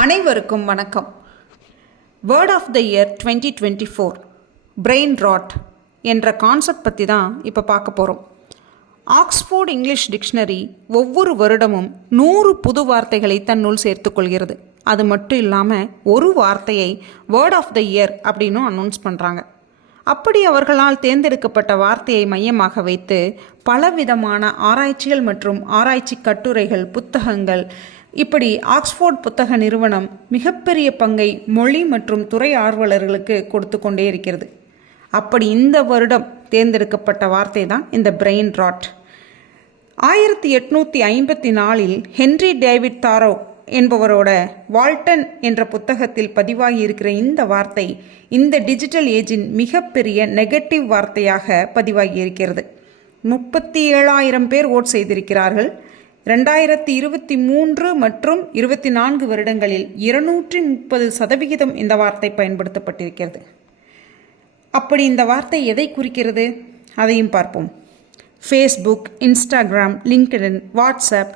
அனைவருக்கும் வணக்கம். Word of the year 2024 brain rot என்ற கான்செப்ட் பற்றி தான் இப்போ பார்க்க போகிறோம். ஆக்ஸ்ஃபோர்ட் இங்கிலீஷ் டிக்ஷனரி ஒவ்வொரு வருடமும் 100 புது வார்த்தைகளை தன்னுள் சேர்த்துக்கொள்கிறது. அது மட்டும் இல்லாமல் ஒரு வார்த்தையை வேர்ட் ஆஃப் த இயர் அப்படின்னும் அனௌன்ஸ் பண்ணுறாங்க. அப்படி அவர்களால் தேர்ந்தெடுக்கப்பட்ட வார்த்தையை மையமாக வைத்து பலவிதமான ஆராய்ச்சிகள் மற்றும் ஆராய்ச்சி கட்டுரைகள், புத்தகங்கள், இப்படி ஆக்ஸ்ஃபோர்ட் புத்தக நிறுவனம் மிகப்பெரிய பங்கை மொழி மற்றும் துறை ஆர்வலர்களுக்கு கொடுத்து கொண்டே இருக்கிறது. அப்படி இந்த வருடம் தேர்ந்தெடுக்கப்பட்ட வார்த்தை தான் இந்த brain rot. 1854 Henry David Thoreau என்பவரோட வால்டன் என்ற புத்தகத்தில் பதிவாகி இருக்கிற இந்த வார்த்தை இந்த டிஜிட்டல் ஏஜின் மிகப்பெரிய நெகட்டிவ் வார்த்தையாக பதிவாகி இருக்கிறது. 37,000 பேர் ஓட் செய்திருக்கிறார்கள். 2023 மற்றும் 24 வருடங்களில் 230% இந்த வார்த்தை பயன்படுத்தப்பட்டிருக்கிறது. அப்படி இந்த வார்த்தை எதை குறிக்கிறது அதையும் பார்ப்போம். Facebook, Instagram, LinkedIn, WhatsApp,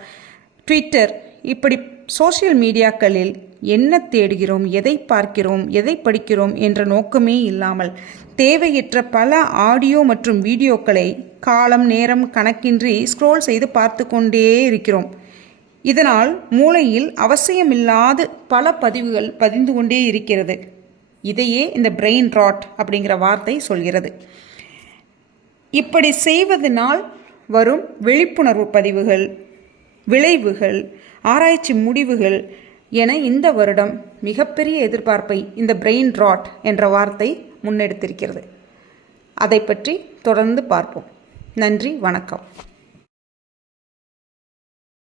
Twitter, இப்படி சோஷியல் மீடியாக்களில் என்ன தேடுகிறோம், எதை பார்க்கிறோம், எதை படிக்கிறோம் என்ற நோக்கமே இல்லாமல் தேவையற்ற பல ஆடியோ மற்றும் வீடியோக்களை காலம் நேரம் கணக்கின்றி ஸ்க்ரோல் செய்து பார்த்து கொண்டே இருக்கிறோம். இதனால் மூளையில் அவசியமில்லாத பல பதிவுகள் பதிந்து கொண்டே இருக்கிறது. இதையே இந்த பிரெயின் ராட் அப்படிங்கிற வார்த்தை சொல்கிறது. இப்படி செய்வதனால் வரும் விழிப்புணர்வு பதிவுகள், விளைவுகள், ஆராய்ச்சி முடிவுகள் என இந்த வருடம் மிகப்பெரிய எதிர்பார்ப்பை இந்த பிரெயின் ராட் என்ற வார்த்தை முன்னெடுத்திருக்கிறது. அதை பற்றி தொடர்ந்து பார்ப்போம். நன்றி, வணக்கம்.